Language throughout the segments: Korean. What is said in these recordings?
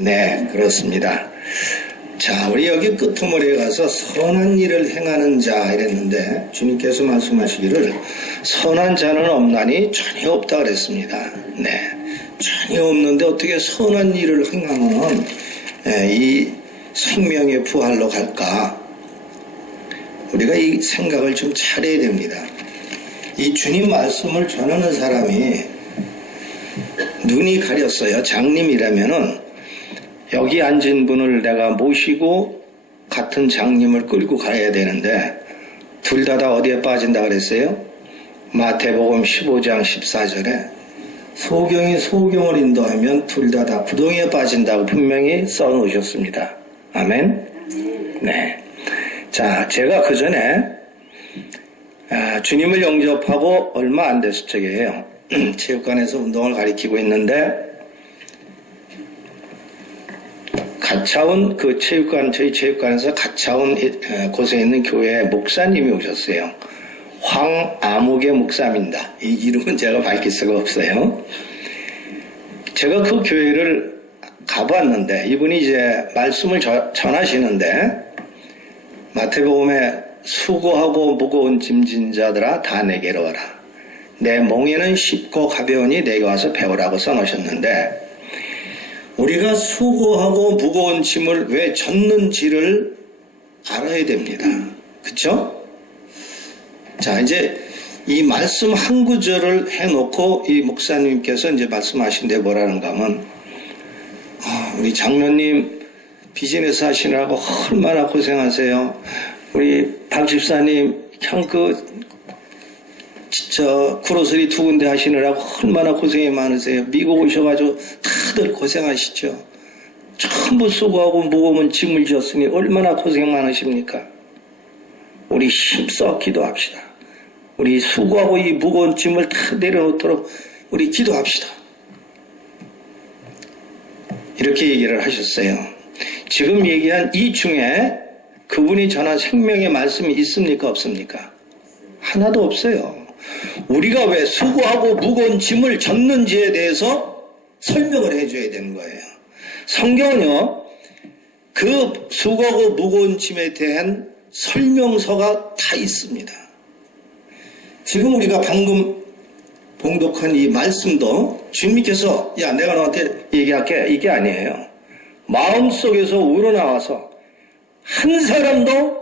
네, 그렇습니다. 자, 우리 여기 끄트머리에 가서 선한 일을 행하는 자 이랬는데 주님께서 말씀하시기를 선한 자는 없나니 전혀 없다 그랬습니다. 네, 전혀 없는데 어떻게 선한 일을 행하면 이 생명의 부활로 갈까? 우리가 이 생각을 좀 차려야 됩니다. 이 주님 말씀을 전하는 사람이 눈이 가렸어요. 장님이라면은 여기 앉은 분을 내가 모시고 같은 장님을 끌고 가야 되는데 둘 다 어디에 빠진다 그랬어요? 마태복음 15장 14절에 소경이 소경을 인도하면 둘 다 구덩이에 빠진다고 분명히 써놓으셨습니다. 아멘? 네. 자, 제가 그 전에 주님을 영접하고 얼마 안 됐을 적이에요. 체육관에서 운동을 가리키고 있는데 가차운 그 체육관, 저희 체육관에서 가차운 곳에 있는 교회 목사님이 오셨어요. 황아무개 목사입니다. 이 이름은 제가 밝힐 수가 없어요. 제가 그 교회를 가봤는데 이분이 이제 말씀을 전하시는데 마태복음에 수고하고 무거운 짐진 자들아 다 내게로 와라. 내 몽에는 쉽고 가벼우니 내게 와서 배우라고 써놓으셨는데 우리가 수고하고 무거운 짐을 왜 졌는지를 알아야 됩니다. 그쵸? 자, 이제 이 말씀 한 구절을 해놓고 이 목사님께서 이제 말씀하신데 뭐라는가 하면, 우리 장로님 비즈니스 하시느라고 얼마나 고생하세요. 우리 박 집사님 진짜 그로서리 두 군데 하시느라고 얼마나 고생이 많으세요. 미국 오셔가지고 다들 고생하시죠. 전부 수고하고 무거운 짐을 지었으니 얼마나 고생 많으십니까? 우리 힘써 기도합시다. 우리 수고하고 이 무거운 짐을 다 내려놓도록 우리 기도합시다. 이렇게 얘기를 하셨어요. 지금 얘기한 이 중에 그분이 전한 생명의 말씀이 있습니까? 없습니까? 하나도 없어요. 우리가 왜 수고하고 무거운 짐을 졌는지에 대해서 설명을 해줘야 되는 거예요. 성경은요, 그 수고하고 무거운 짐에 대한 설명서가 다 있습니다. 지금 우리가 방금 봉독한 이 말씀도 주님께서 야 내가 너한테 얘기할게 이게 아니에요. 마음속에서 우러나와서 한 사람도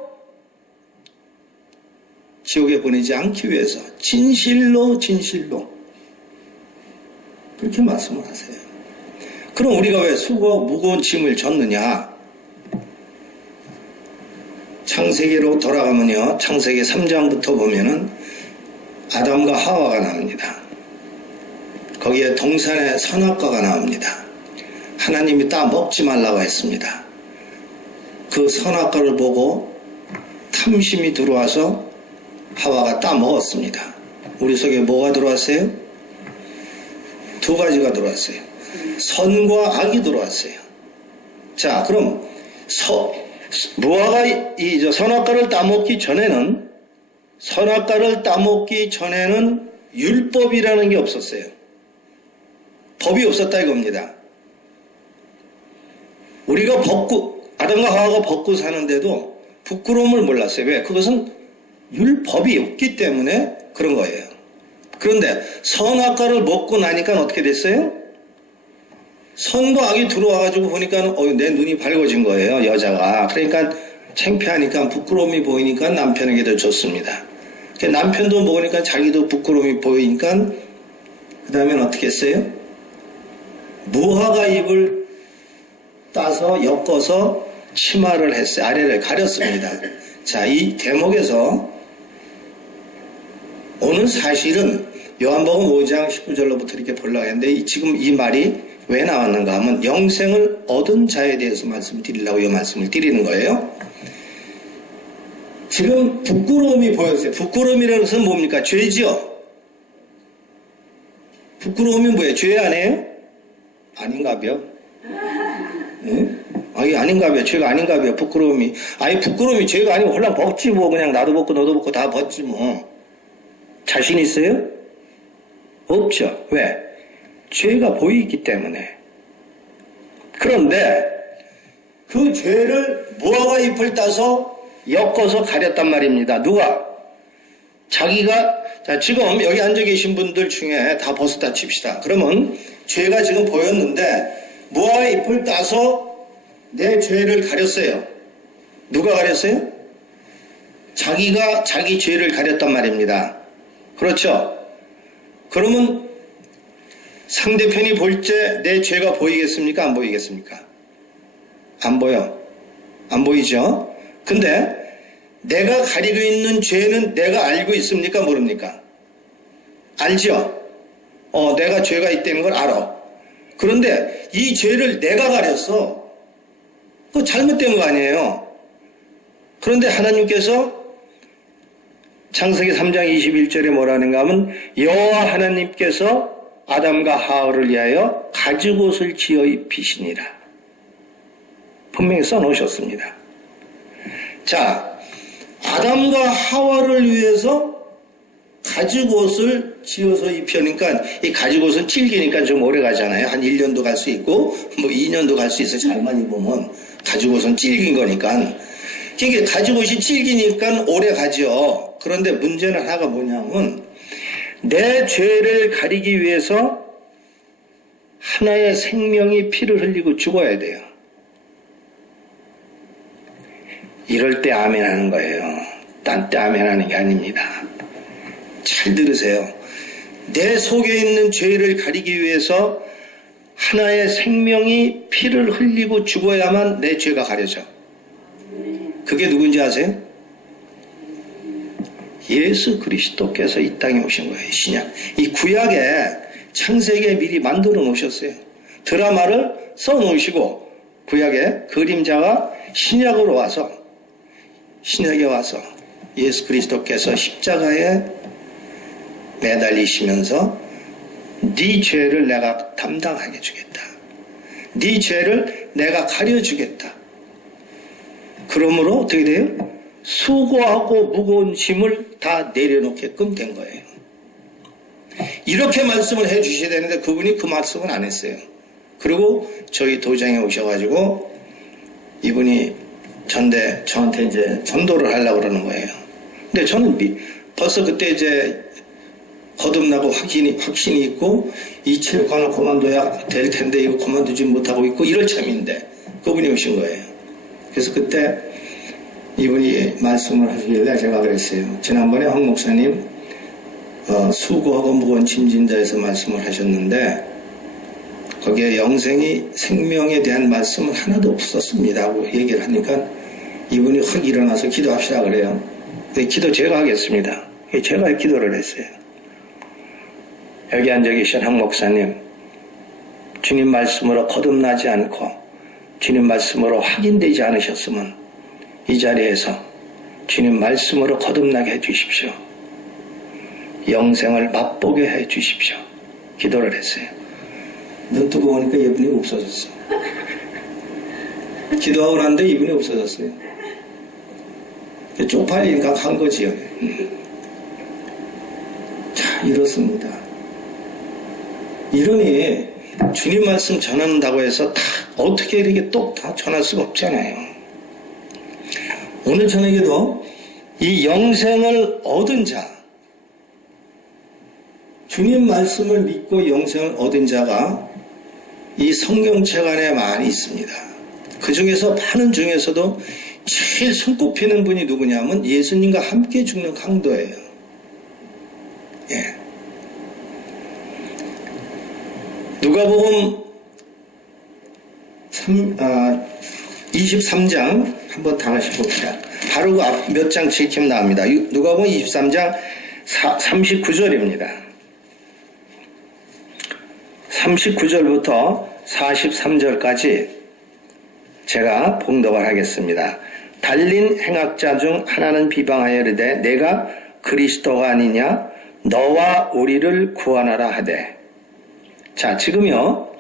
지옥에 보내지 않기 위해서 진실로 그렇게 말씀을 하세요. 그럼 우리가 왜 수고하고 무거운 짐을 졌느냐? 창세기로 돌아가면요, 창세기 3장부터 보면은 아담과 하와가 나옵니다. 거기에 동산의 선악과가 나옵니다. 하나님이 따 먹지 말라고 했습니다. 그 선악과를 보고 탐심이 들어와서 하와가 따 먹었습니다. 우리 속에 뭐가 들어왔어요? 두 가지가 들어왔어요. 선과 악이 들어왔어요. 자, 그럼 무화과 이 선악과를 따먹기 전에는 율법이라는 게 없었어요. 법이 없었다 이겁니다. 우리가 아담과 하와가 벗고 사는데도 부끄러움을 몰랐어요. 왜? 그것은 율법이 없기 때문에 그런 거예요. 그런데 선악과를 먹고 나니까 어떻게 됐어요? 선과 악이 들어와가지고 보니까 내 눈이 밝아진 거예요. 여자가. 그러니까 창피하니까 부끄러움이 보이니까 남편에게 더 줬습니다. 남편도 먹으니까 자기도 부끄러움이 보이니까 그 다음엔 어떻게 했어요? 무화과 잎을 따서 엮어서 치마를 했어요. 아래를 가렸습니다. 자, 이 대목에서 오늘 사실은 요한복음 5장 19절로부터 이렇게 보려고 했는데 지금 이 말이 왜 나왔는가 하면 영생을 얻은 자에 대해서 말씀드리려고 이 말씀을 드리는 거예요. 지금 부끄러움이 보였어요. 부끄러움이라는 것은 뭡니까? 죄지요. 부끄러움이 뭐예요? 죄 아니에요? 아닌가벼? 네? 아닌가벼? 죄가 아닌가벼? 부끄러움이. 부끄러움이 죄가 아니고 홀랑 벗지 뭐. 그냥 나도 벗고 너도 벗고 다 벗지 뭐. 자신 있어요? 없죠. 왜? 죄가 보이기 때문에. 그런데 그 죄를 무화과 잎을 따서 엮어서 가렸단 말입니다. 누가? 자기가. 자, 지금 여기 앉아 계신 분들 중에 다 벗었다 칩시다. 그러면 죄가 지금 보였는데 무화과 잎을 따서 내 죄를 가렸어요. 누가 가렸어요? 자기가 자기 죄를 가렸단 말입니다. 그렇죠? 그러면 상대편이 볼 때 내 죄가 보이겠습니까? 안 보이겠습니까? 안 보여. 안 보이죠? 근데 내가 가리고 있는 죄는 내가 알고 있습니까? 모릅니까? 알죠? 내가 죄가 있다는 걸 알아. 그런데 이 죄를 내가 가렸어. 그거 잘못된 거 아니에요. 그런데 하나님께서 창세기 3장 21절에 뭐라는가 하면 여호와 하나님께서 아담과 하와를 위하여 가죽옷을 지어 입히시니라. 분명히 써놓으셨습니다. 자, 아담과 하와를 위해서 가죽옷을 지어서 입혀니까 이 가죽옷은 질기니까 좀 오래 가잖아요. 한 1년도 갈 수 있고 뭐 2년도 갈 수 있어. 잘만 입으면 가죽옷은 질긴 거니까. 이게 가죽옷이 질기니까 오래 가죠. 그런데 문제는 하나가 뭐냐면 내 죄를 가리기 위해서 하나의 생명이 피를 흘리고 죽어야 돼요. 이럴 때 아멘 하는 거예요. 딴 때 아멘 하는 게 아닙니다. 잘 들으세요. 내 속에 있는 죄를 가리기 위해서 하나의 생명이 피를 흘리고 죽어야만 내 죄가 가려져. 그게 누군지 아세요? 예수 그리스도께서 이 땅에 오신 거예요. 신약. 이 구약에 창세기에 미리 만들어 놓으셨어요. 드라마를 써 놓으시고 구약의 그림자가 신약에 와서 예수 그리스도께서 십자가에 매달리시면서 네 죄를 내가 담당하게 주겠다. 네 죄를 내가 가려주겠다. 그러므로 어떻게 돼요? 수고하고 무거운 짐을 다 내려놓게끔 된 거예요. 이렇게 말씀을 해 주셔야 되는데 그분이 그 말씀을 안 했어요. 그리고 저희 도장에 오셔가지고 이분이 저한테 이제 전도를 하려고 그러는 거예요. 근데 저는 벌써 그때 이제 거듭나고 확신이 있고 이 체육관을 그만둬야 될 텐데 이거 그만두지 못하고 있고 이럴 참인데 그분이 오신 거예요. 그래서 그때 이분이 말씀을 하시길래 제가 그랬어요. 지난번에 황 목사님 수고하고 무거운 짐진자에서 말씀을 하셨는데 거기에 영생이 생명에 대한 말씀은 하나도 없었습니다 하고 얘기를 하니까 이분이 확 일어나서 기도합시다 그래요. 기도 제가 하겠습니다. 제가 기도를 했어요. 여기 앉아 계신 황 목사님, 주님 말씀으로 거듭나지 않고 주님 말씀으로 확인되지 않으셨으면 이 자리에서 주님 말씀으로 거듭나게 해주십시오. 영생을 맛보게 해주십시오. 기도를 했어요. 눈 뜨고 보니까 이분이 없어졌어. 기도하고 났는데 이분이 없어졌어요. 쪽팔리니까 간 거지요. 자, 이렇습니다. 이러니 주님 말씀 전한다고 해서 다 어떻게 이렇게 또 다 전할 수가 없잖아요. 오늘 저녁에도 이 영생을 얻은 자, 주님 말씀을 믿고 영생을 얻은 자가 이 성경책 안에 많이 있습니다. 그 중에서 많은 중에서도 제일 손꼽히는 분이 누구냐면 예수님과 함께 죽는 강도예요. 예. 누가복음 23장 한번 다시 봅시다. 바로 그 앞 몇 장 지키면 나옵니다. 누가복음 23장 39절입니다. 39절부터 43절까지 제가 봉독을 하겠습니다. 달린 행악자 중 하나는 비방하여 이르되 내가 그리스도가 아니냐 너와 우리를 구원하라 하되. 자, 지금요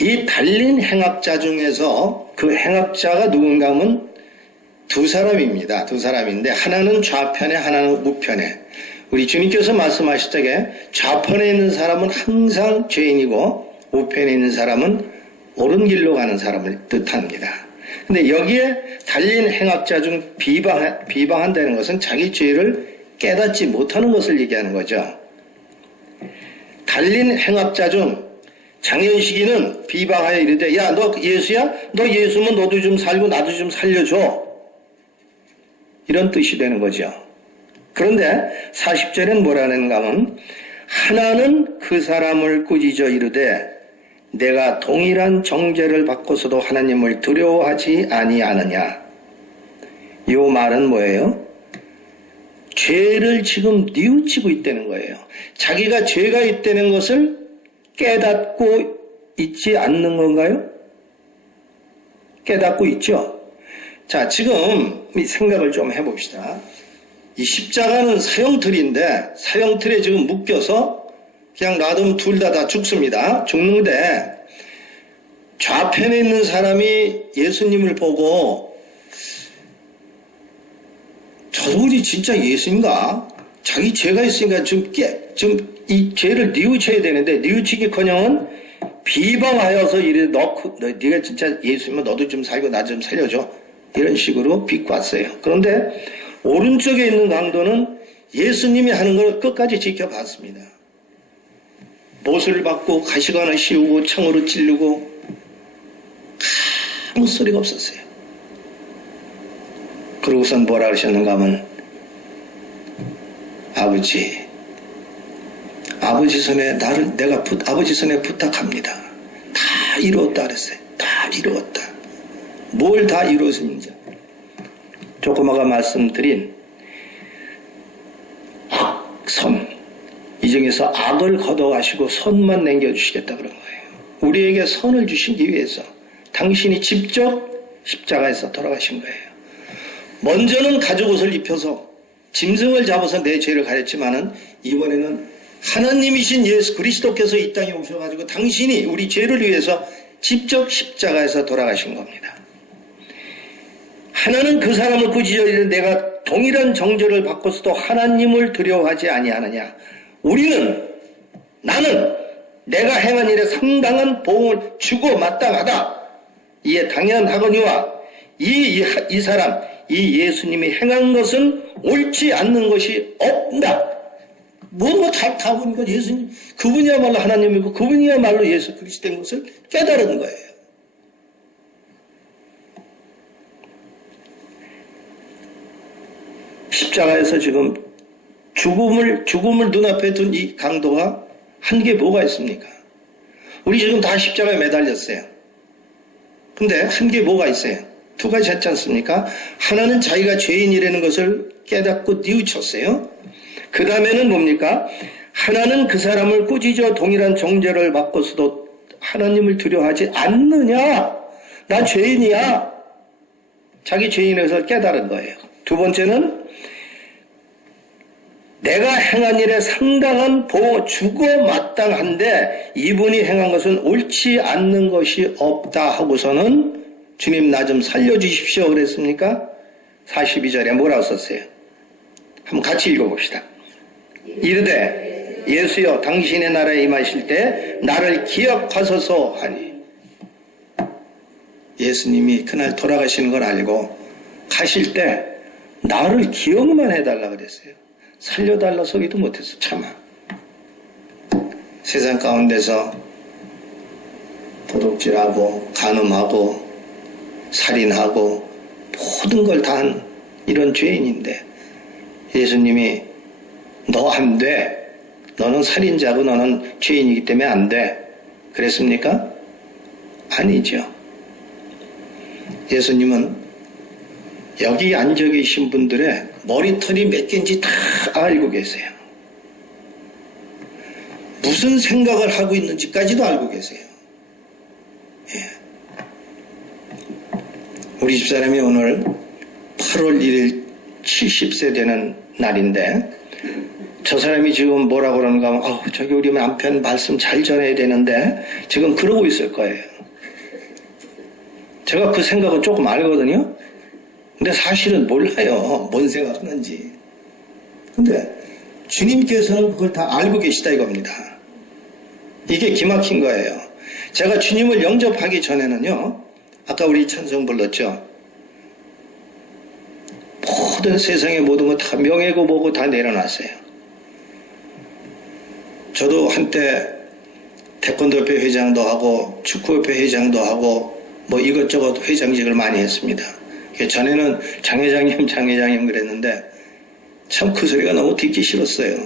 이 달린 행악자 중에서 그 행악자가 누군가 하면 두 사람입니다. 두 사람인데 하나는 좌편에 하나는 우편에. 우리 주님께서 말씀하실 적에 좌편에 있는 사람은 항상 죄인이고 우편에 있는 사람은 옳은 길로 가는 사람을 뜻합니다. 근데 여기에 달린 행악자 중 비방한다는 것은 자기 죄를 깨닫지 못하는 것을 얘기하는 거죠. 달린 행악자 중 장현식이는 비방하여 이르되 야, 너 예수야? 너 예수면 너도 좀 살고 나도 좀 살려줘. 이런 뜻이 되는 거죠. 그런데 40절엔 뭐라는가 하면 하나는 그 사람을 꾸짖어 이르되 내가 동일한 정죄를 받고서도 하나님을 두려워하지 아니하느냐. 이 말은 뭐예요? 죄를 지금 뉘우치고 있다는 거예요. 자기가 죄가 있다는 것을 깨닫고 있지 않는 건가요? 깨닫고 있죠. 자, 지금 이 생각을 좀 해봅시다. 이 십자가는 사형틀인데 사형틀에 지금 묶여서 그냥 놔두면 둘 다 죽습니다. 죽는데 좌편에 있는 사람이 예수님을 보고 저분이 진짜 예수인가? 자기 죄가 있으니까 좀 이 죄를 뉘우쳐야 되는데 뉘우치기커녕은 비방하여서 이래 네가 진짜 예수면 너도 좀 살고 나 좀 살려줘. 이런 식으로 비꼬았어요. 그런데 오른쪽에 있는 강도는 예수님이 하는 걸 끝까지 지켜봤습니다. 못을 받고 가시관을 씌우고 창으로 찌르고 아무 소리가 없었어요. 그러고선 뭐라 하셨는가 하면 아버지 손에 아버지 손에 부탁합니다. 다 이루었다 그랬어요. 다 이루었다. 뭘 다 이루었습니까? 조금 아까 말씀드린 선, 이 중에서 악을 걷어가시고 선만 남겨주시겠다 그런 거예요. 우리에게 선을 주시기 위해서 당신이 직접 십자가에서 돌아가신 거예요. 먼저는 가죽옷을 입혀서 짐승을 잡아서 내 죄를 가렸지만은 이번에는 하나님이신 예수 그리스도께서 이 땅에 오셔가지고 당신이 우리 죄를 위해서 직접 십자가에서 돌아가신 겁니다. 하나는 그 사람을 꾸짖어 이르되 내가 동일한 정죄를 받고서도 하나님을 두려워하지 아니하느냐. 나는 내가 행한 일에 상당한 보응을 주고 마땅하다. 이에 당연하거니와 이 사람 이 예수님이 행한 것은 옳지 않는 것이 없다. 뭐가 다 보니까 예수님 그분이야말로 하나님이고 그분이야말로 예수 그리스도인 것을 깨달은 거예요. 십자가에서 지금 죽음을 눈앞에 둔 이 강도가 한 게 뭐가 있습니까? 우리 지금 다 십자가에 매달렸어요. 근데 한 게 뭐가 있어요? 두 가지 했지 않습니까? 하나는 자기가 죄인이라는 것을 깨닫고 뉘우쳤어요. 그 다음에는 뭡니까? 하나는 그 사람을 꾸짖어 동일한 정죄를 받고서도 하나님을 두려워하지 않느냐? 나 죄인이야. 자기 죄인에서 깨달은 거예요. 두 번째는 내가 행한 일에 상당한 보호 주고 마땅한데 이분이 행한 것은 옳지 않는 것이 없다 하고서는 주님 나 좀 살려주십시오 그랬습니까? 42절에 뭐라고 썼어요? 한번 같이 읽어봅시다. 이르되 예수여 당신의 나라에 임하실 때 나를 기억하소서 하니 예수님이 그날 돌아가시는 걸 알고 가실 때 나를 기억만 해달라 그랬어요. 살려달라 소리도 못했어. 참아. 세상 가운데서 도둑질하고 간음하고 살인하고 모든 걸 다 한 이런 죄인인데 예수님이 너 안 돼. 너는 살인자고 너는 죄인이기 때문에 안 돼. 그랬습니까? 아니죠. 예수님은 여기 앉아 계신 분들의 머리털이 몇 개인지 다 알고 계세요. 무슨 생각을 하고 있는지까지도 알고 계세요. 예. 우리 집사람이 오늘 8월 1일 70세 되는 날인데 저 사람이 지금 뭐라고 그러는가 하면 저기 우리 남편 말씀 잘 전해야 되는데 지금 그러고 있을 거예요. 제가 그 생각은 조금 알거든요. 근데 사실은 몰라요. 뭔 생각하는지. 근데 주님께서는 그걸 다 알고 계시다 이겁니다. 이게 기막힌 거예요. 제가 주님을 영접하기 전에는요, 아까 우리 찬송 불렀죠. 모든 세상의 모든 거 다 명예고 뭐고 다 내려놨어요. 저도 한때 태권도협회 회장도 하고 축구협회 회장도 하고 뭐 이것저것 회장직을 많이 했습니다. 전에는 장회장님 그랬는데 참 그 소리가 너무 듣기 싫었어요.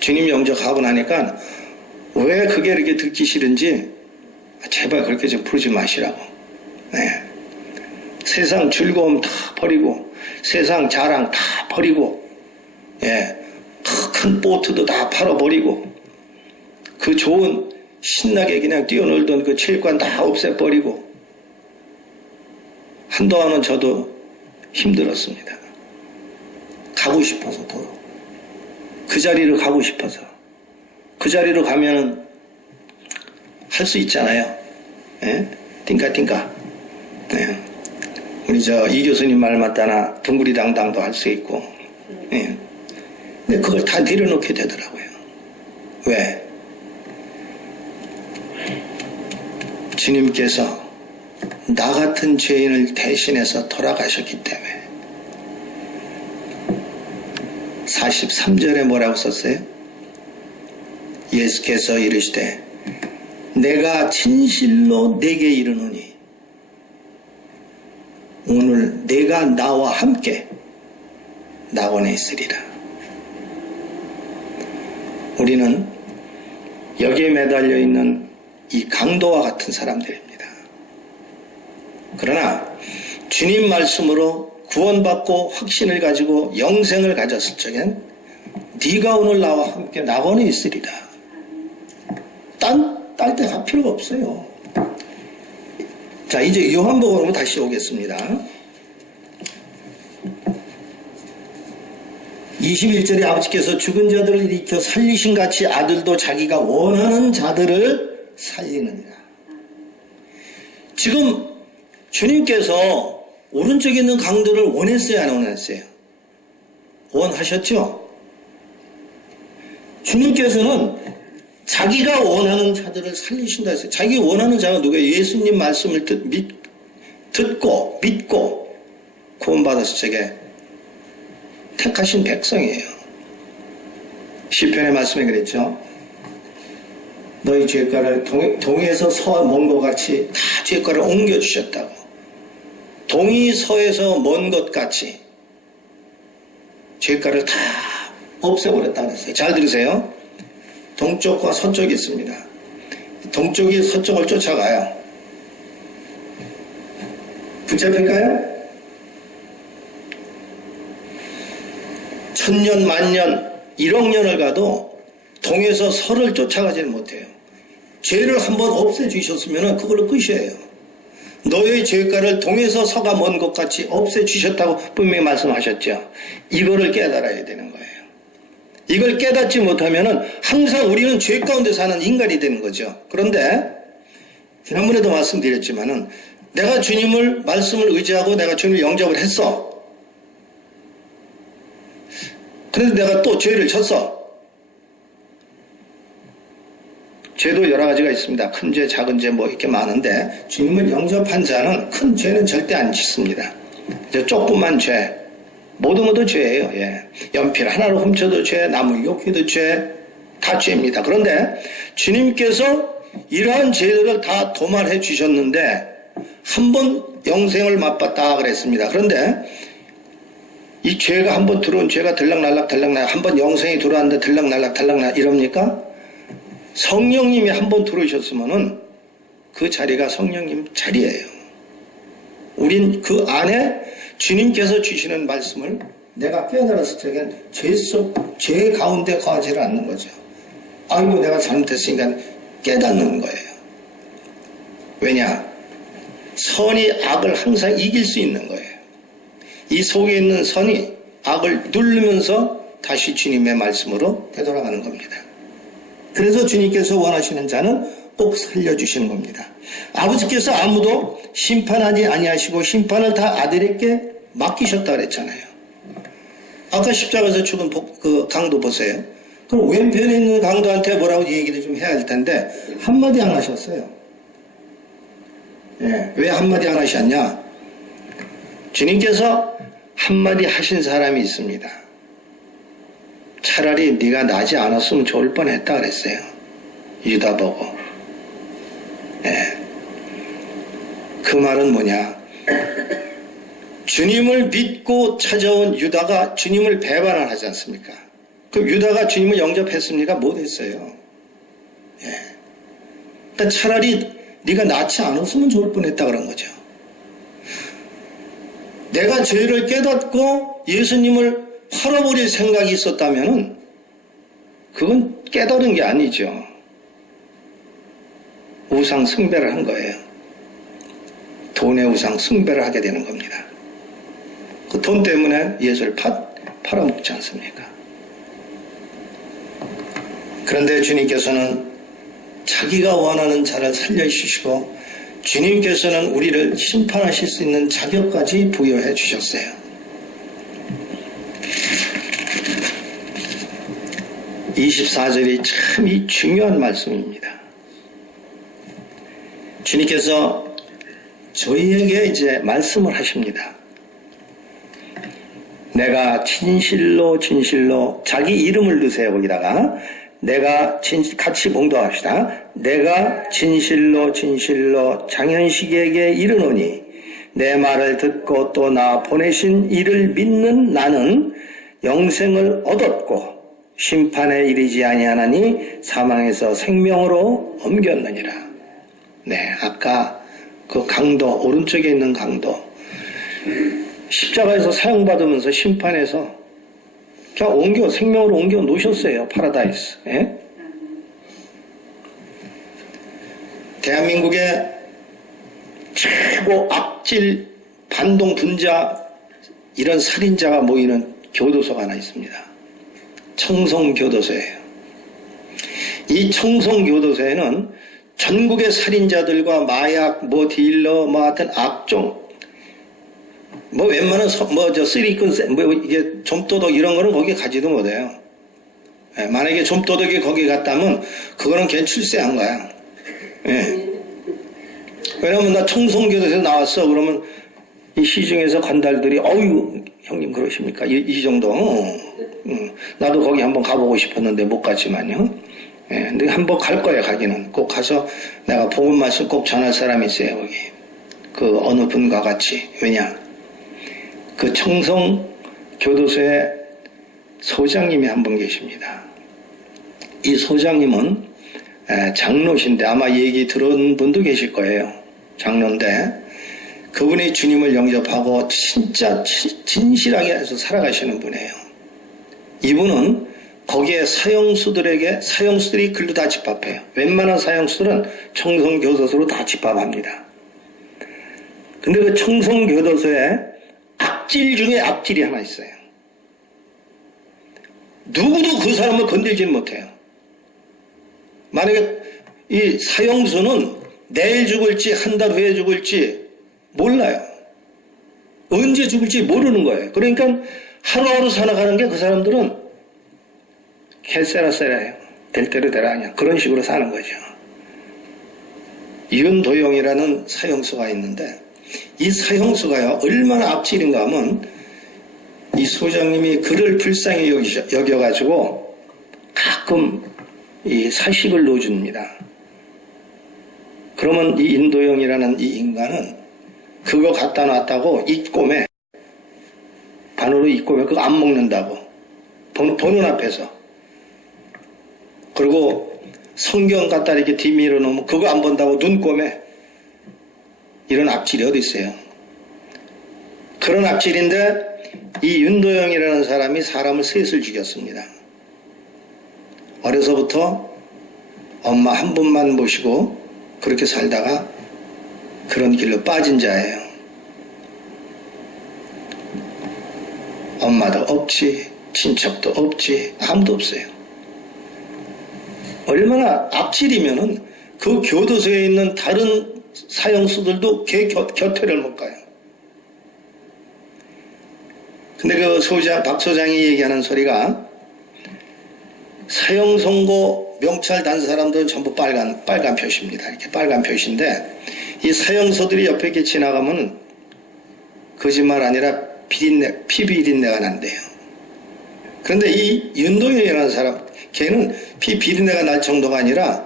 주님 영접하고 나니까 왜 그게 이렇게 듣기 싫은지 제발 그렇게 좀 부르지 마시라고. 네. 세상 즐거움 다 버리고 세상 자랑 다 버리고, 예, 큰 보트도 다 팔아버리고 그 좋은 신나게 그냥 뛰어놀던 그 체육관 다 없애버리고. 한동안은 저도 힘들었습니다. 가고 싶어서 더. 그 자리로 가고 싶어서. 그 자리로 가면은 할 수 있잖아요. 예? 띵까띵까. 예. 우리 이 교수님 말 맞다나 둥구리당당도 할 수 있고. 예. 근데 그걸 다 내려놓게 되더라고요. 왜? 주님께서 나 같은 죄인을 대신해서 돌아가셨기 때문에. 43절에 뭐라고 썼어요? 예수께서 이르시되 내가 진실로 내게 이르노니 오늘 내가 나와 함께 낙원에 있으리라. 우리는 여기에 매달려 있는 이 강도와 같은 사람들입니다. 그러나 주님 말씀으로 구원받고 확신을 가지고 영생을 가졌을 적엔 네가 오늘 나와 함께 낙원에 있으리라. 딴 데 갈 필요가 없어요. 자, 이제 요한복음으로 다시 오겠습니다. 21절에 아버지께서 죽은 자들을 일으켜 살리신 같이 아들도 자기가 원하는 자들을 살리느니라. 지금 주님께서 오른쪽에 있는 강도를 원했어요, 안 원했어요? 원하셨죠? 주님께서는 자기가 원하는 자들을 살리신다 했어요. 자기 원하는 자가 누구예요? 예수님 말씀을 듣고 믿고 구원받았을 적에 택하신 백성이에요. 시편의 말씀에 그랬죠. 너희 죄가를 동에서 서와 먼 것 같이 다 죄가를 옮겨주셨다고. 동이 서에서 먼 것 같이 죄가를 다 없애버렸다고 했어요. 잘 들으세요. 동쪽과 서쪽이 있습니다. 동쪽이 서쪽을 쫓아가요. 붙잡힐까요? 천년, 만년, 1억 년을 가도 동에서 서를 쫓아가지는 못해요. 죄를 한번 없애주셨으면 그걸로 끝이에요. 너의 죄가를 동에서 서가 먼 것 같이 없애주셨다고 분명히 말씀하셨죠. 이거를 깨달아야 되는 거예요. 이걸 깨닫지 못하면 항상 우리는 죄 가운데 사는 인간이 되는 거죠. 그런데 지난번에도 말씀드렸지만은 내가 주님을 말씀을 의지하고 내가 주님을 영접을 했어. 그런데 내가 또 죄를 졌어. 죄도 여러 가지가 있습니다. 큰 죄, 작은 죄 뭐 이렇게 많은데 주님을 영접한 자는 큰 죄는 절대 안 짓습니다. 조그만 죄, 모두 죄예요. 예. 연필 하나로 훔쳐도 죄, 나무 욕해도 죄, 다 죄입니다. 그런데 주님께서 이러한 죄들을 다 도말해 주셨는데 한 번 영생을 맛봤다 그랬습니다. 그런데 이 죄가 한 번 들어온 죄가 들락날락 한 번 영생이 들어왔는데 들락날락 이럽니까? 성령님이 한 번 들어오셨으면은 그 자리가 성령님 자리예요. 우린 그 안에 주님께서 주시는 말씀을 내가 깨달았을 적엔 죄 가운데 거하지를 않는 거죠. 아이고 내가 잘못했으니까 깨닫는 거예요. 왜냐? 선이 악을 항상 이길 수 있는 거예요. 이 속에 있는 선이 악을 누르면서 다시 주님의 말씀으로 되돌아가는 겁니다. 그래서 주님께서 원하시는 자는 꼭 살려주시는 겁니다. 아버지께서 아무도 심판하지 아니하시고 심판을 다 아들에게 맡기셨다 그랬잖아요. 아까 십자가에서 죽은 그 강도 보세요. 그럼 왼편에 있는 강도한테 뭐라고 얘기를 좀 해야 할 텐데 한마디 안 하셨어요. 예, 왜 한마디 안 하셨냐? 주님께서 한마디 하신 사람이 있습니다. 차라리 네가 나지 않았으면 좋을 뻔했다 그랬어요. 유다 보고. 예. 그 말은 뭐냐? 주님을 믿고 찾아온 유다가 주님을 배반을 하지 않습니까? 그 유다가 주님을 영접했습니까? 못했어요. 예. 그러니까 차라리 네가 낳지 않았으면 좋을 뻔했다 그런 거죠. 내가 죄를 깨닫고 예수님을 팔아버릴 생각이 있었다면 그건 깨달은 게 아니죠. 우상 숭배를 한 거예요. 돈의 우상 숭배를 하게 되는 겁니다. 그 돈 때문에 예수를 팔아먹지 않습니까? 그런데 주님께서는 자기가 원하는 자를 살려주시고 주님께서는 우리를 심판하실 수 있는 자격까지 부여해 주셨어요. (24절이) 참 이 중요한 말씀입니다. 주님께서 저희에게 이제 말씀을 하십니다. 내가 진실로 자기 이름을 넣으세요. 거기다가 같이 봉독합시다. 내가 진실로 장현식에게 이르노니 내 말을 듣고 또 나 보내신 이를 믿는 나는 영생을 얻었고 심판에 이르지 아니하나니 사망에서 생명으로 옮겼느니라. 네, 아까 그 강도, 오른쪽에 있는 강도, 십자가에서 사형받으면서 심판에서 그냥 생명으로 옮겨 놓으셨어요. 파라다이스. 예? 대한민국의 최고 악질, 반동, 분자, 이런 살인자가 모이는 교도소가 하나 있습니다. 청송교도소예요. 이 청송교도소에는 전국의 살인자들과 마약, 딜러, 하여튼 악종, 웬만한 쓰리꾼, 이게 좀도둑 이런 거는 거기 가지도 못해요. 예, 만약에 좀도둑이 거기 갔다면 그거는 걔 출세한 거야. 예. 왜냐면 나 청송교도소에서 나왔어. 그러면 이 시중에서 관달들이 어유 형님 그러십니까? 이 정도. 나도 거기 한번 가보고 싶었는데 못 갔지만요. 예, 근데 한번 갈 거예요. 가기는 꼭 가서 내가 복음 말씀 꼭 전할 사람이 있어요. 거기 그 어느 분과 같이. 왜냐? 그 청송교도소에 소장님이 한 분 계십니다. 이 소장님은 장로신데 아마 얘기 들은 분도 계실 거예요. 장로인데 그분이 주님을 영접하고 진짜 진실하게 해서 살아가시는 분이에요. 이분은 거기에 사형수들이 글로 다 집합해요. 웬만한 사형수들은 청송교도소로 다 집합합니다. 근데 그 청송교도소에 악질 중에 악질이 하나 있어요. 누구도 그 사람을 건들지는 못해요. 만약에 이 사형수는 내일 죽을지 한 달 후에 죽을지 몰라요. 언제 죽을지 모르는 거예요. 그러니까 하루하루 살아가는 게 그 사람들은 개세라세라예요. 될 대로 되라 그냥 그런 식으로 사는 거죠. 윤도영이라는 사형수가 있는데 이 사형수가요 얼마나 악질인가 하면 이 소장님이 그를 불쌍히 여겨가지고 가끔 이 사식을 넣어줍니다. 그러면 이 인도영이라는 이 인간은 그거 갖다 놨다고 입꼬매 반으로 입꼬매 그거 안 먹는다고 보는 앞에서 그리고 성경 갖다 이렇게 뒤밀어 놓으면 그거 안 본다고 눈꼬매 이런 악질이 어디 있어요. 그런 악질인데 이 윤도영이라는 사람이 사람을 셋을 죽였습니다. 어려서부터 엄마 한 분만 모시고 그렇게 살다가 그런 길로 빠진 자예요. 엄마도 없지, 친척도 없지, 아무도 없어요. 얼마나 악질이면은 그 교도소에 있는 다른 사형수들도 걔 곁에를 못 가요. 근데 그 박 소장이 얘기하는 소리가 사형 선고 명찰 단 사람들은 전부 빨간 표시입니다. 이렇게 빨간 표시인데 이 사형서들이 옆에 이렇게 지나가면 거짓말 아니라 피 비린내가 난대요. 그런데 이 윤도현이라는 사람, 걔는 피 비린내가 날 정도가 아니라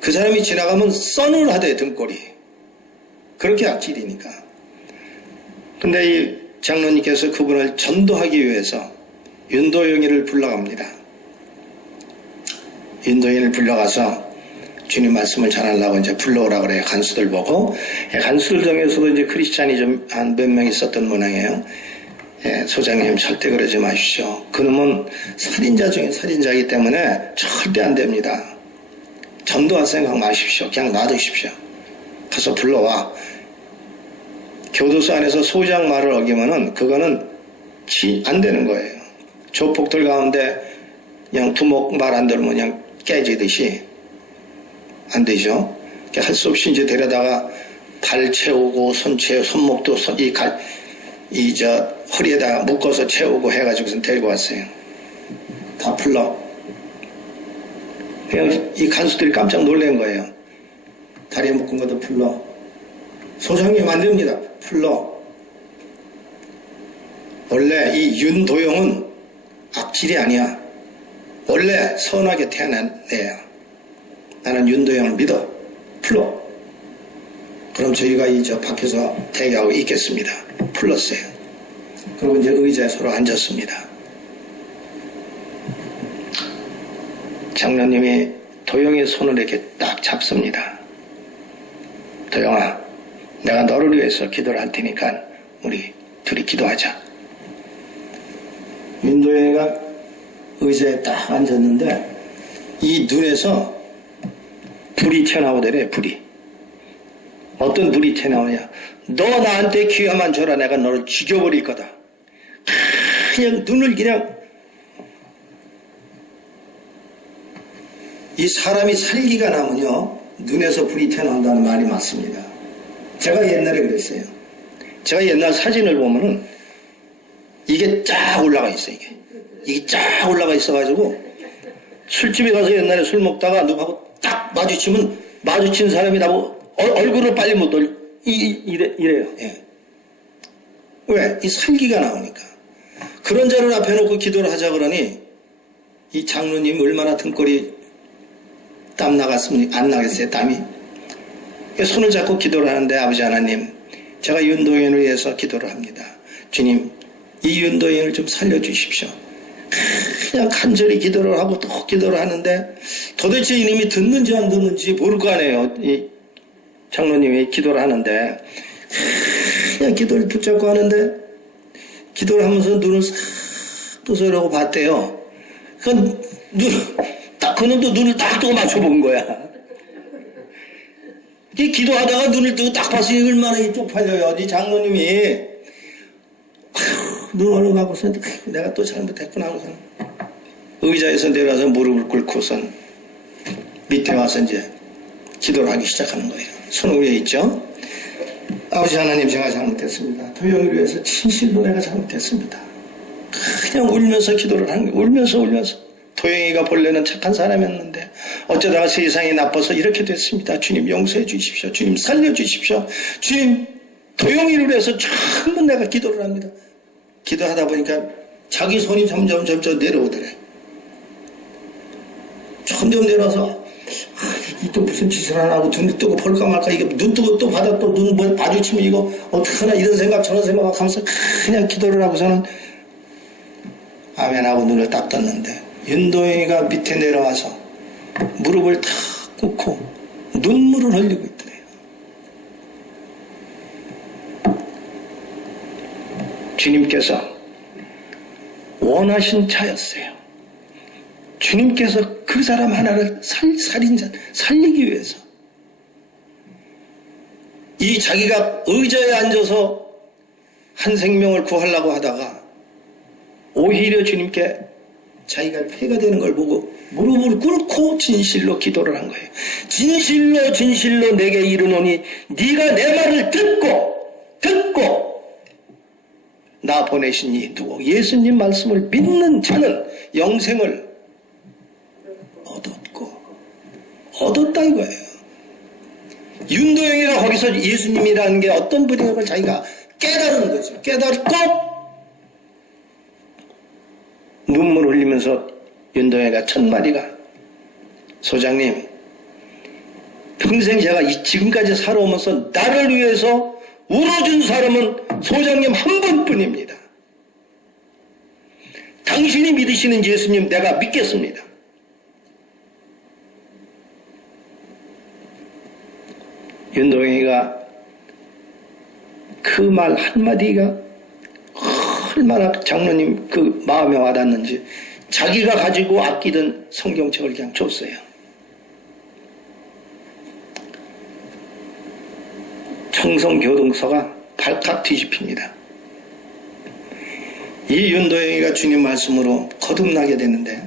그 사람이 지나가면 썬을 하대, 등골이. 그렇게 악질이니까. 근데 이 장로님께서 그분을 전도하기 위해서 윤도영이를 불러갑니다. 윤도영이를 불러가서 주님 말씀을 전하려고 이제 불러오라 그래요. 간수들 보고. 간수들 중에서도 이제 크리스찬이 좀 한 몇 명 있었던 모양이에요. 소장님 절대 그러지 마십시오. 그놈은 살인자 중에 살인자이기 때문에 절대 안 됩니다. 전도할 생각 마십시오. 그냥 놔두십시오. 가서 불러와. 교도소 안에서 소장 말을 어기면은 그거는 안 되는 거예요. 조폭들 가운데 그냥 두목 말 안 들으면 그냥 깨지듯이 안 되죠. 할 수 없이 이제 데려다가 발 채우고 손목도 허리에다 묶어서 채우고 해가지고선 데리고 왔어요. 다 풀러. 그냥 이 간수들이 깜짝 놀란 거예요. 다리에 묶은 것도 풀러. 소장님 안 됩니다. 풀러. 원래 이 윤도영은 악질이 아니야. 원래 선하게 태어난 애야. 나는 윤도영을 믿어. 풀러. 그럼 저희가 밖에서 대기하고 있겠습니다. 풀렀어요. 그리고 이제 의자에 서로 앉았습니다. 장로님이 도영의 손을 이렇게 딱 잡습니다. 도영아, 내가 너를 위해서 기도를 할 테니까 우리 둘이 기도하자. 윤도영이가 의자에 딱 앉았는데 이 눈에서 불이 튀어나오더래. 불이. 어떤 불이 튀어나오냐. 너 나한테 기회만 줘라. 내가 너를 죽여버릴 거다. 그냥 눈을 그냥. 이 사람이 살기가 나면요 눈에서 불이 튀어나온다는 말이 맞습니다. 제가 옛날에 그랬어요. 제가 옛날 사진을 보면은 이게 쫙 올라가 있어요. 이게 쫙 올라가 있어가지고 술집에 가서 옛날에 술 먹다가 누구하고 딱 마주치면 마주친 사람이 나보고 얼굴을 빨리 못 돌려. 이래요. 예. 왜? 이 살기가 나오니까. 그런 자를 앞에 놓고 기도를 하자 그러니 이 장로님 얼마나 등골이 땀 나갔습니까? 안 나겠어요, 땀이? 손을 잡고 기도를 하는데 아버지 하나님, 제가 윤도현을 위해서 기도를 합니다. 주님, 이 윤도현을 좀 살려주십시오. 그냥 간절히 기도를 하고 또 기도를 하는데 도대체 이놈이 듣는지 안 듣는지 모를 거 아니에요. 이 장로님이 기도를 하는데 그냥 기도를 붙잡고 하는데 기도를 하면서 눈을 싹 떠서 이러고 봤대요. 그놈도 눈을 딱 뜨고 맞춰본 거야. 기도하다가 눈을 뜨고 딱 봤으니 얼마나 쪽팔려요. 이 장로님이 눈 얼어가고서 내가 또 잘못했구나 하고서 의자에서 내려와서 무릎을 꿇고선 밑에 와서 이제 기도를 하기 시작하는 거예요. 손 위에 있죠. 아버지 하나님, 제가 잘못했습니다. 도영이를 위해서 진실로 내가 잘못했습니다. 그냥 울면서 기도를 하는 거예요. 울면서 도영이가 본래는 착한 사람이었는데 어쩌다가 세상이 나빠서 이렇게 됐습니다. 주님 용서해 주십시오. 주님 살려주십시오. 주님, 도영이를 위해서 전부 내가 기도를 합니다. 기도하다 보니까 자기 손이 점점 내려오더래. 점점 내려와서 또 무슨 짓을 하나 하고 눈 뜨고 볼까 말까, 이게 눈 뜨고 또 바다 또 눈 마주치면 이거 어떡하나 이런 생각 저런 생각 하면서 그냥 기도를 하고서는 아멘하고 눈을 딱 떴는데 윤도영이가 밑에 내려와서 무릎을 탁 꿇고 눈물을 흘리고 있더래요. 주님께서 원하신 자였어요. 주님께서 그 사람 하나를 살인자 살리기 위해서 이 자기가 의자에 앉아서 한 생명을 구하려고 하다가 오히려 주님께 자기가 폐가 되는 걸 보고 무릎을 꿇고 진실로 기도를 한 거예요. 진실로 내게 이르노니 네가 내 말을 듣고 나 보내신 이 누구 예수님 말씀을 믿는 자는 영생을 얻었다 이거예요. 윤도영이가 거기서 예수님이라는 게 어떤 분인 걸 자기가 깨달은 거죠. 깨닫고 눈물 흘리면서 윤도영이가 첫 마디가, 소장님, 평생 제가 지금까지 살아오면서 나를 위해서 울어준 사람은 소장님 한 분뿐입니다. 당신이 믿으시는 예수님 내가 믿겠습니다. 윤도영이가 그 말 한마디가 얼마나 장로님 그 마음에 와닿는지 자기가 가지고 아끼던 성경책을 그냥 줬어요. 청성교동서가 발칵 뒤집힙니다. 이 윤도영이가 주님 말씀으로 거듭나게 되는데,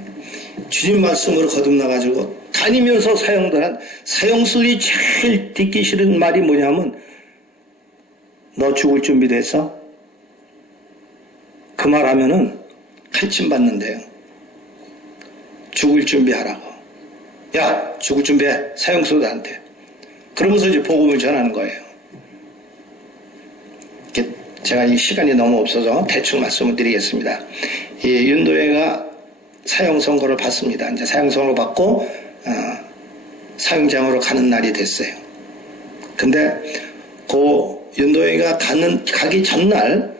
주님 말씀으로 거듭나가지고 다니면서 사형수들이 제일 듣기 싫은 말이 뭐냐면, 너 죽을 준비됐어? 그 말 하면은 칼침 받는데요. 죽을 준비하라고. 야, 죽을 준비해. 사형수들한테. 그러면서 이제 복음을 전하는 거예요. 제가 이 시간이 너무 없어서 대충 말씀을 드리겠습니다. 이 윤도영이가 사형 선고를 받습니다. 이제 사형 선고를 받고 사형장으로 가는 날이 됐어요. 근데 그 윤도영이가 가기 전날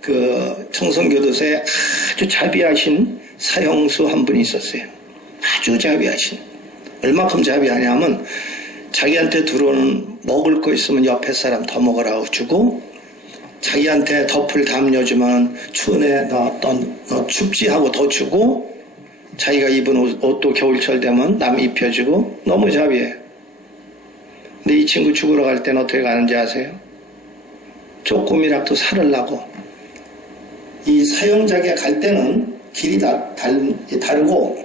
그 청성교도소에 아주 자비하신 사형수 한 분이 있었어요. 아주 자비하신. 얼마큼 자비하냐면 자기한테 들어오는 먹을 거 있으면 옆에 사람 더 먹으라고 주고, 자기한테 덮을 담요주면 추운데 너 춥지 하고 더 주고, 자기가 입은 옷도 겨울철 되면 남 입혀주고, 너무 자비해. 근데 이 친구 죽으러 갈 때는 어떻게 가는지 아세요? 조금이라도 살으려고. 이 사형장에 갈 때는 길이 다르고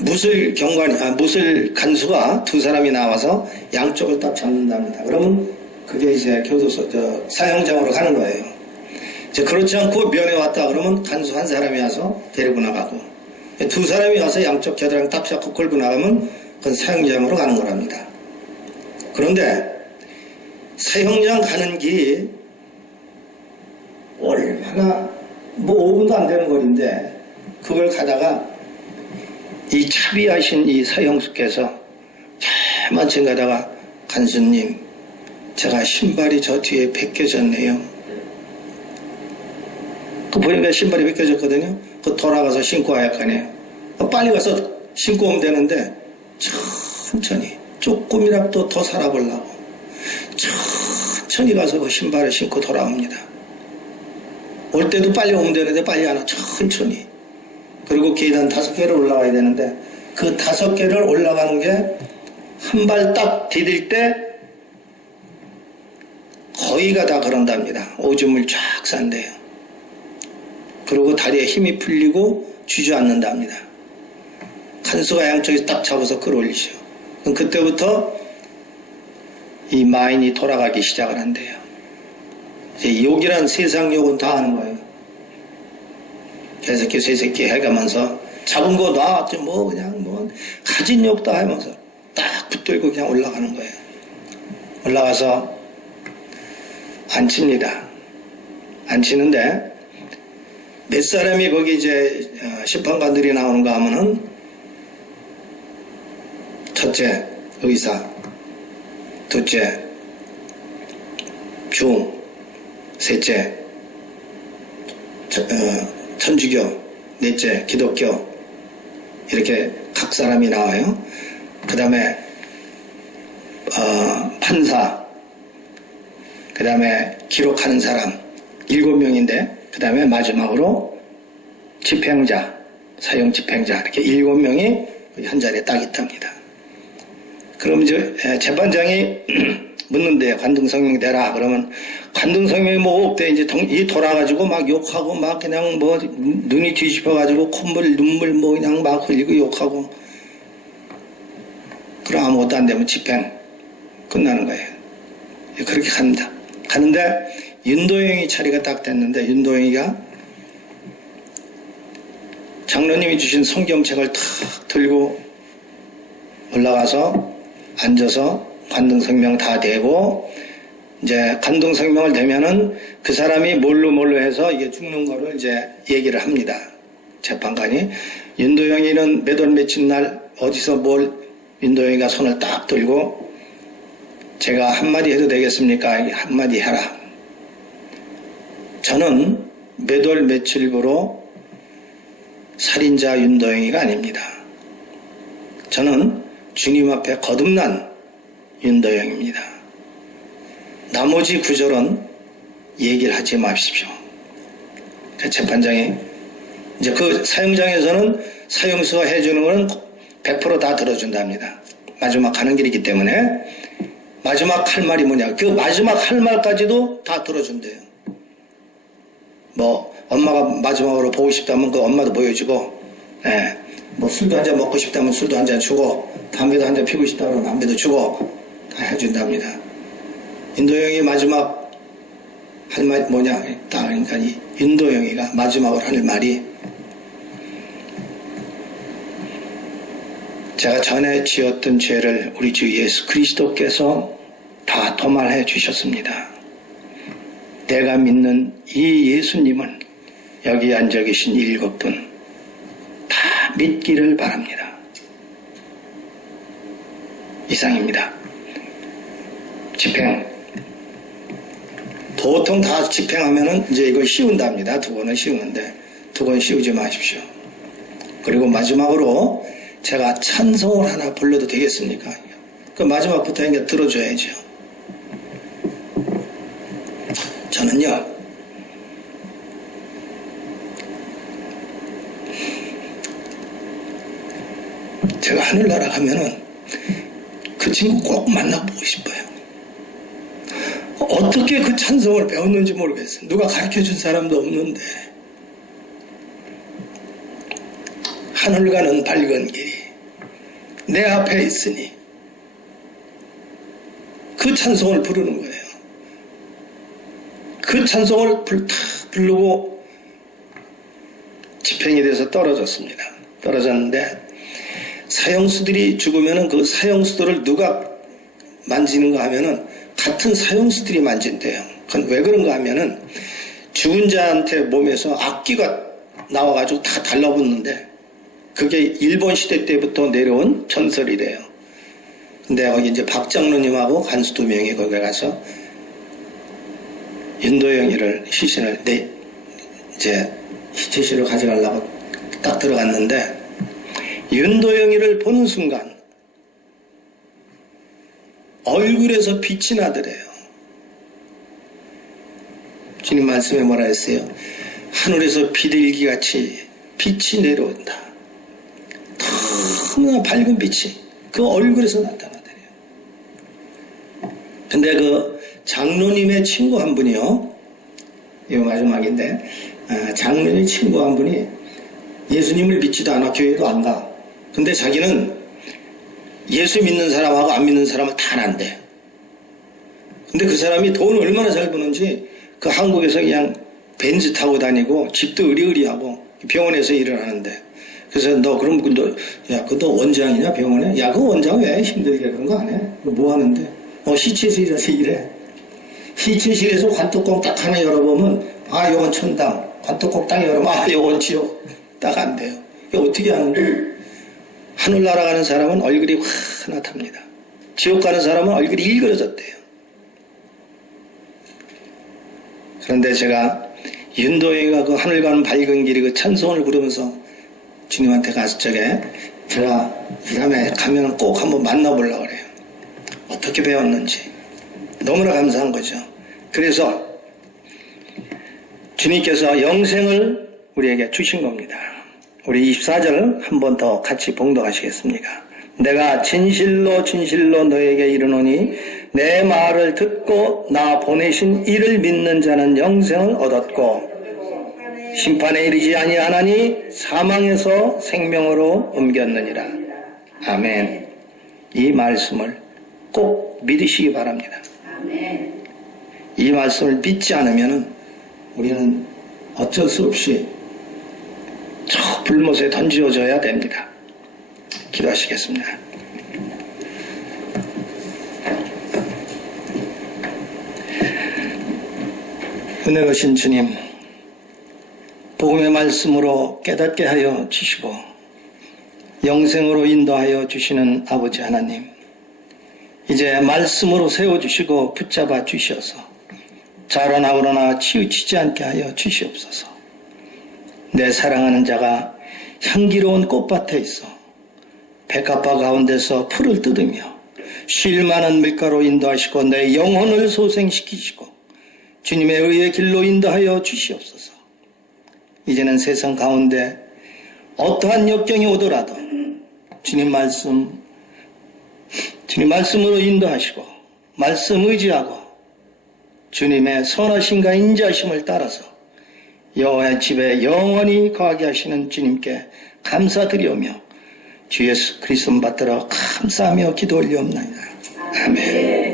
무술 간수가 두 사람이 나와서 양쪽을 딱 잡는답니다. 그러면 그게 이제 사형장으로 가는 거예요. 이제 그렇지 않고 면회 왔다 그러면 간수 한 사람이 와서 데리고 나가고, 두 사람이 와서 양쪽 겨드랑이 딱 잡고 끌고 나가면 그건 사형장으로 가는 거랍니다. 그런데 사형장 가는 길이 얼마나 5분도 안 되는 거리인데, 그걸 가다가 이 차비하신 이 사형수께서 차만층 가다가, 간수님, 제가 신발이 저 뒤에 벗겨졌네요. 그 보니까 신발이 벗겨졌거든요. 그 돌아가서 신고 와야 할 거 아니에요. 빨리 가서 신고 오면 되는데 천천히 조금이라도 더 살아보려고 천천히 가서 그 신발을 신고 돌아옵니다. 올 때도 빨리 오면 되는데 빨리 안 와. 천천히. 그리고 계단 5개를 올라가야 되는데 그 5개를 올라가는 게 한 발 딱 디딜 때 거의가 다 그런답니다. 오줌을 쫙 싼대요. 그리고 다리에 힘이 풀리고 주저앉는답니다. 간수가 양쪽에서 딱 잡아서 끌어올리죠. 그럼 그때부터 이 마인이 돌아가기 시작을 한대요. 이제 욕이란 세상 욕은 다 하는 거예요. 개새끼 쇠새끼 해가면서 잡은 거 놔, 그냥 가진 욕도 하면서 딱 붙들고 그냥 올라가는 거예요. 올라가서 앉힙니다. 앉히는데 몇 사람이 거기 이제 심판관들이 나오는가 하면은, 첫째 의사, 둘째 중, 셋째 천주교, 넷째 기독교, 이렇게 각 사람이 나와요. 그 다음에 판사, 그 다음에 기록하는 사람 7명인데, 그 다음에 마지막으로 집행자, 사형 집행자, 이렇게 7명이 한 자리에 딱 있답니다. 그럼 이제 재판장이 묻는데, 관등성명 대라. 그러면 관등성명이 뭐 없대. 이제 이 돌아가지고 막 욕하고 막 그냥 눈이 뒤집어가지고 콧물, 눈물 그냥 막 흘리고 욕하고. 그럼 아무것도 안 되면 집행 끝나는 거예요. 그렇게 갑니다. 가는데 윤도영이 차례가 딱 됐는데, 윤도영이가 장로님이 주신 성경책을 탁 들고 올라가서 앉아서 관등성명 다 되고 이제 관등성명을 되면은 그 사람이 뭘로 해서 이게 죽는 거를 이제 얘기를 합니다. 재판관이 윤도영이는 몇 월 며칠 날 어디서 뭘 윤도영이가 손을 딱 들고 제가 한마디 해도 되겠습니까? 한마디 해라. 저는 몇 월 며칠부로 살인자 윤도영이가 아닙니다. 저는 주님 앞에 거듭난 윤도영입니다. 나머지 구절은 얘기를 하지 마십시오. 재판장이 이제 그 사형장에서는 사형수가 해주는 거는 100% 다 들어준답니다. 마지막 가는 길이기 때문에 마지막 할 말이 뭐냐? 그 마지막 할 말까지도 다 들어준대요. 뭐 엄마가 마지막으로 보고 싶다면 그 엄마도 보여주고, 뭐 술도 한잔 먹고 싶다면 술도 한잔 주고, 담배도 한잔 피고 싶다면 담배도 주고 다 해준답니다. 윤도영이 마지막 할 말 뭐냐? 그러니까 이 윤도영이가 마지막으로 할 말이 제가 전에 지었던 죄를 우리 주 예수 그리스도께서 다 도말해 주셨습니다. 내가 믿는 이 예수님은 여기 앉아 계신 7분 다 믿기를 바랍니다. 이상입니다. 집행. 보통 다 집행하면은 이제 이걸 씌운답니다. 2번은 씌우는데 2번 씌우지 마십시오. 그리고 마지막으로 제가 찬송을 하나 불러도 되겠습니까? 그 마지막부터 이제 들어줘야죠. 저는요, 제가 하늘나라 가면은 그 친구 꼭 만나보고 싶어요. 어떻게 그 찬송을 배웠는지 모르겠어요. 누가 가르쳐준 사람도 없는데 하늘 가는 밝은 길이 내 앞에 있으니 그 찬송을 부르는 거예요. 그 찬송을 다 부르고 집행이 돼서 떨어졌습니다. 떨어졌는데 사형수들이 죽으면은 그 사형수들을 누가 만지는가 하면은 같은 사형수들이 만진대요. 그건 왜 그런가 하면은 죽은 자한테 몸에서 악기가 나와가지고 다 달라붙는데 그게 일본 시대 때부터 내려온 전설이래요. 근데 거기 이제 박 장로님하고 간수 2명이 거기 가서 윤도영이를 시신을 이제 시체실로 가져가려고 딱 들어갔는데 윤도영이를 보는 순간 얼굴에서 빛이 나더래요. 주님 말씀에 뭐라 했어요? 하늘에서 비둘기같이 빛이 내려온다. 너무나 밝은 빛이 그 얼굴에서 나타나더래요. 근데 그 장로님의 친구 한 분이요. 이거 마지막인데 장로님의 친구 한 분이 예수님을 믿지도 않아 교회도 안 가. 근데 자기는 예수 믿는 사람하고 안 믿는 사람은 다 난대. 근데 그 사람이 돈을 얼마나 잘 버는지 그 한국에서 그냥 벤츠 타고 다니고 집도 의리의리하고 병원에서 일을 하는데 그래서 너 그럼 너 원장이냐 병원에? 야 그 원장 왜 힘들게 그런 거 안 해? 뭐 하는데? 시체실에서 일해. 시체실에서 관뚜껑 딱 하나 열어보면 요건 천당. 관뚜껑 딱 열어보면 요건 지옥. 딱 안 돼요. 이게 어떻게 하는데? 하늘 날아가는 사람은 얼굴이 환하답니다. 지옥 가는 사람은 얼굴이 일그러졌대요. 그런데 제가 윤도영이가 그 하늘 가는 밝은 길이 그 찬송을 부르면서 주님한테 갔을 적에 제가 이 다음에 가면 꼭 한번 만나보려고 그래요. 어떻게 배웠는지 너무나 감사한 거죠. 그래서 주님께서 영생을 우리에게 주신 겁니다. 우리 24절 한 번 더 같이 봉독하시겠습니까? 내가 진실로 진실로 너에게 이르노니 내 말을 듣고 나 보내신 이를 믿는 자는 영생을 얻었고 심판에 이르지 아니하나니 사망에서 생명으로 옮겼느니라. 아멘. 이 말씀을 꼭 믿으시기 바랍니다. 이 말씀을 믿지 않으면 우리는 어쩔 수 없이 저 불못에 던져져야 됩니다. 기도하시겠습니다. 은혜로우신 주님, 복음의 말씀으로 깨닫게 하여 주시고 영생으로 인도하여 주시는 아버지 하나님, 이제 말씀으로 세워주시고 붙잡아 주셔서 자라나오거나 치우치지 않게 하여 주시옵소서. 내 사랑하는 자가 향기로운 꽃밭에 있어 백합화 가운데서 풀을 뜯으며 쉴 만한 밀가로 인도하시고 내 영혼을 소생시키시고 주님의 의의 길로 인도하여 주시옵소서. 이제는 세상 가운데 어떠한 역경이 오더라도 주님 말씀으로 인도하시고 말씀 의지하고 주님의 선하심과 인자하심을 따라서 여호와의 집에 영원히 거하게 하시는 주님께 감사드리오며 주 예수 그리스도 받들어 감사하며 기도 올리옵나이다. 아멘.